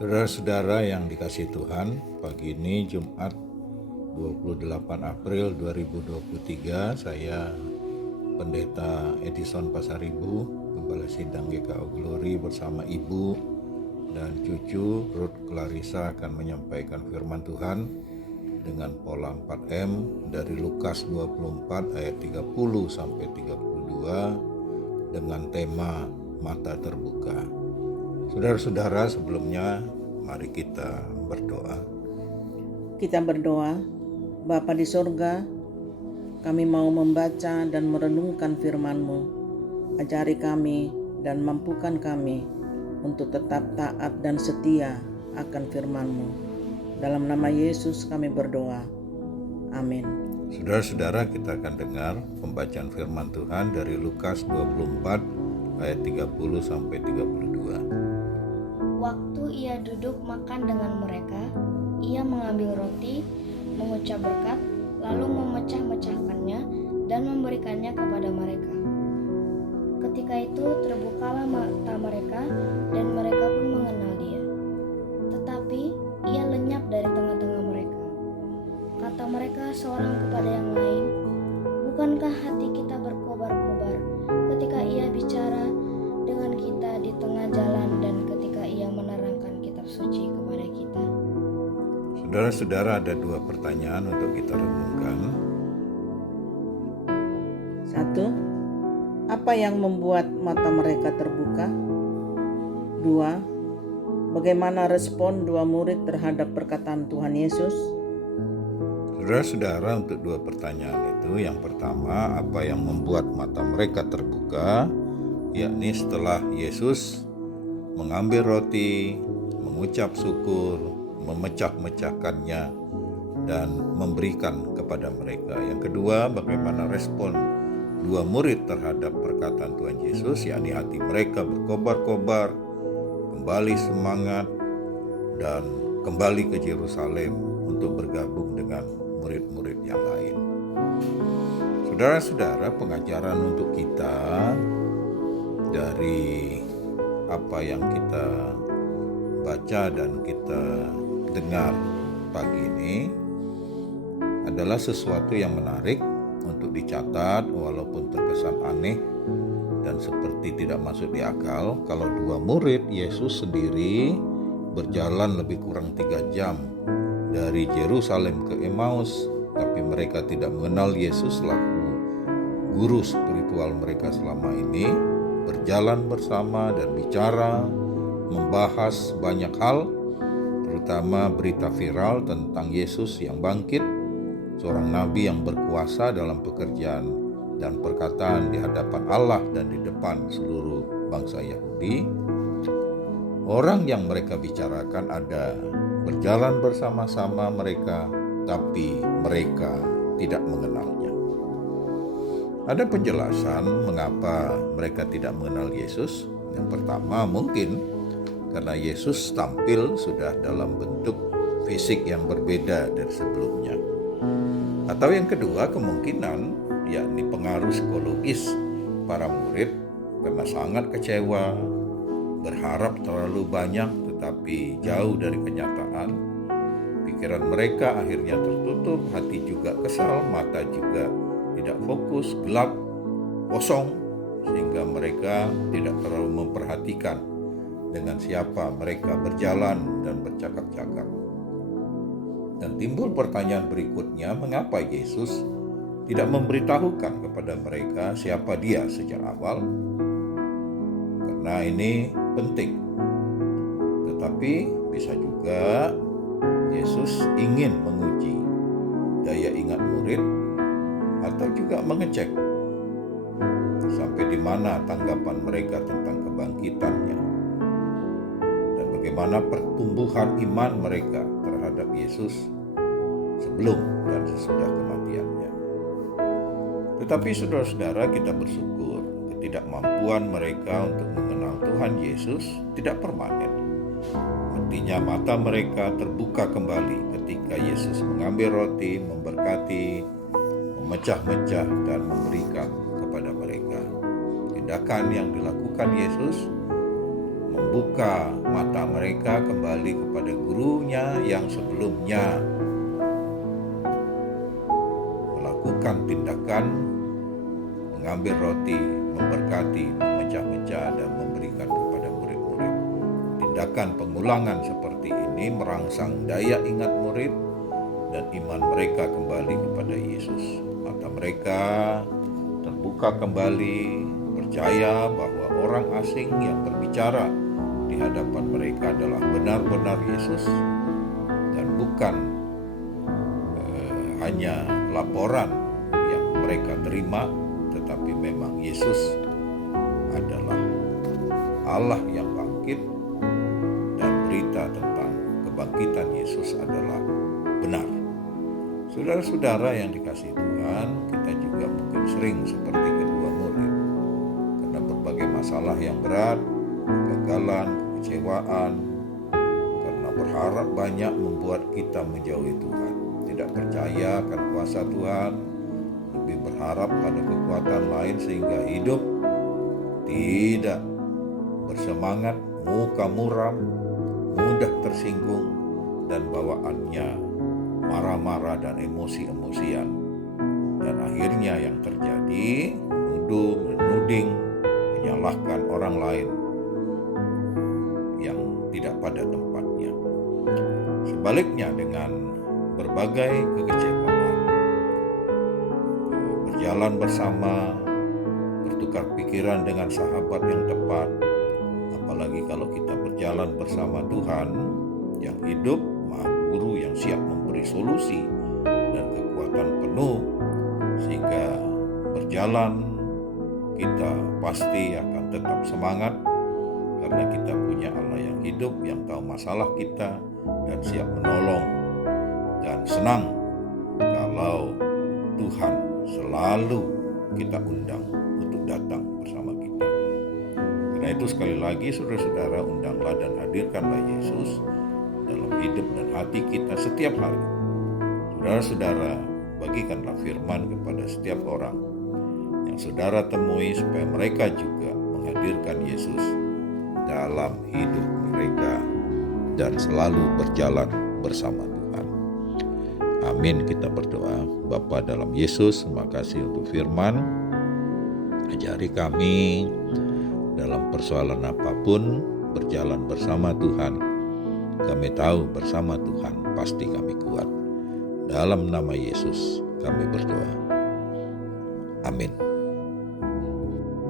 Saudara-saudara yang dikasihi Tuhan, pagi ini Jumat 28 April 2023, saya Pendeta Edison Pasaribu, Gembala Sidang GKO Glory bersama Ibu dan cucu Ruth Clarissa akan menyampaikan firman Tuhan dengan pola 4M dari Lukas 24 ayat 30 sampai 32 dengan tema mata terbuka. Saudara-saudara, sebelumnya mari kita berdoa. Kita berdoa. Bapa di sorga, kami mau membaca dan merenungkan firman-Mu. Ajari kami dan mampukan kami untuk tetap taat dan setia akan firman-Mu. Dalam nama Yesus kami berdoa. Amin. Saudara-saudara, kita akan dengar pembacaan firman Tuhan dari Lukas 24 ayat 30 sampai 32. Waktu ia duduk makan dengan mereka, ia mengambil roti, mengucap berkat, lalu memecah-mecahkannya dan memberikannya kepada mereka. Ketika itu terbukalah mata mereka dan mereka pun mengenal dia. Tetapi ia lenyap dari tengah-tengah mereka. Kata mereka seorang kepada yang lain, "Bukankah hati kita berkobar-kobar ketika ia bicara dengan kita di tengah jalan dan ketika ia menerangkan kitab suci kepada kita?" Saudara-saudara, ada dua pertanyaan untuk kita renungkan. 1. Apa yang membuat mata mereka terbuka? 2. Bagaimana respon dua murid terhadap perkataan Tuhan Yesus? Saudara-saudara, untuk dua pertanyaan itu, yang pertama, apa yang membuat mata mereka terbuka, yakni setelah Yesus mengambil roti, mengucap syukur, memecah-mecahkannya dan memberikan kepada mereka. Yang kedua, bagaimana respon dua murid terhadap perkataan Tuhan Yesus, yakni hati mereka berkobar-kobar, kembali semangat dan kembali ke Yerusalem untuk bergabung dengan murid-murid yang lain. Saudara-saudara, pengajaran untuk kita dari apa yang kita baca dan kita dengar pagi ini adalah sesuatu yang menarik untuk dicatat, walaupun terkesan aneh dan seperti tidak masuk di akal. Kalau dua murid Yesus sendiri berjalan lebih kurang 3 jam dari Yerusalem ke Emmaus, tapi mereka tidak mengenal Yesus selaku guru spiritual mereka selama ini, berjalan bersama dan bicara, membahas banyak hal, terutama berita viral tentang Yesus yang bangkit, seorang nabi yang berkuasa dalam pekerjaan dan perkataan di hadapan Allah dan di depan seluruh bangsa Yahudi. Orang yang mereka bicarakan ada berjalan bersama-sama mereka, tapi mereka tidak mengenalnya. Ada penjelasan mengapa mereka tidak mengenal Yesus. Yang pertama, mungkin karena Yesus tampil sudah dalam bentuk fisik yang berbeda dari sebelumnya. Atau yang kedua, kemungkinan yakni pengaruh psikologis para murid karena sangat kecewa, berharap terlalu banyak tetapi jauh dari kenyataan. Pikiran mereka akhirnya tertutup, hati juga kesal, mata juga tidak fokus, gelap, kosong, sehingga mereka tidak terlalu memperhatikan dengan siapa mereka berjalan dan bercakap-cakap. Dan timbul pertanyaan berikutnya, mengapa Yesus tidak memberitahukan kepada mereka siapa dia sejak awal? Karena ini penting. Tetapi bisa juga Yesus ingin menguji daya ingat murid atau juga mengecek sampai di mana tanggapan mereka tentang kebangkitannya dan bagaimana pertumbuhan iman mereka terhadap Yesus sebelum dan sesudah kematiannya. Tetapi saudara-saudara, kita bersyukur ketidakmampuan mereka untuk mengenal Tuhan Yesus tidak permanen. Artinya mata mereka terbuka kembali ketika Yesus mengambil roti, memberkati, memecah-mecah dan memberikan kepada mereka. Tindakan yang dilakukan Yesus membuat membuka mata mereka kembali kepada gurunya yang sebelumnya melakukan tindakan mengambil roti, memberkati, memecah-mecah, dan memberikan kepada murid-murid. Tindakan pengulangan seperti ini merangsang daya ingat murid dan iman mereka kembali kepada Yesus. Mata mereka terbuka kembali, percaya bahwa orang asing yang berbicara di hadapan mereka adalah benar-benar Yesus dan bukan hanya laporan yang mereka terima, tetapi memang Yesus adalah Allah yang bangkit dan berita tentang kebangkitan Yesus adalah benar. Saudara-saudara yang dikasihi Tuhan, kita juga mungkin sering seperti kedua murid karena berbagai masalah yang berat, kegagalan, kekecewaan, karena berharap banyak membuat kita menjauhi Tuhan, tidak percaya akan kuasa Tuhan, lebih berharap pada kekuatan lain sehingga hidup tidak bersemangat, muka muram, mudah tersinggung, dan bawaannya marah-marah dan emosi-emosian. Dan akhirnya yang terjadi menuduh, menuding, menyalahkan orang lain yang tidak pada tempatnya. Sebaliknya dengan berbagai kekecewaan, berjalan bersama, bertukar pikiran dengan sahabat yang tepat, apalagi kalau kita berjalan bersama Tuhan yang hidup, Maha Guru yang siap memberi solusi dan kekuatan penuh, sehingga berjalan kita pasti akan tetap semangat karena kita punya Allah yang hidup, yang tahu masalah kita dan siap menolong, dan senang kalau Tuhan selalu kita undang untuk datang bersama kita. Karena itu sekali lagi saudara-saudara, undanglah dan hadirkanlah Yesus dalam hidup dan hati kita setiap hari. Saudara-saudara, bagikanlah firman kepada setiap orang yang saudara temui supaya mereka juga menghadirkan Yesus dalam hidup mereka dan selalu berjalan bersama Tuhan. Amin. Kita berdoa. Bapa dalam Yesus, terima kasih untuk firman. Ajari kami dalam persoalan apapun berjalan bersama Tuhan. Kami tahu bersama Tuhan pasti kami kuat. Dalam nama Yesus kami berdoa. Amin.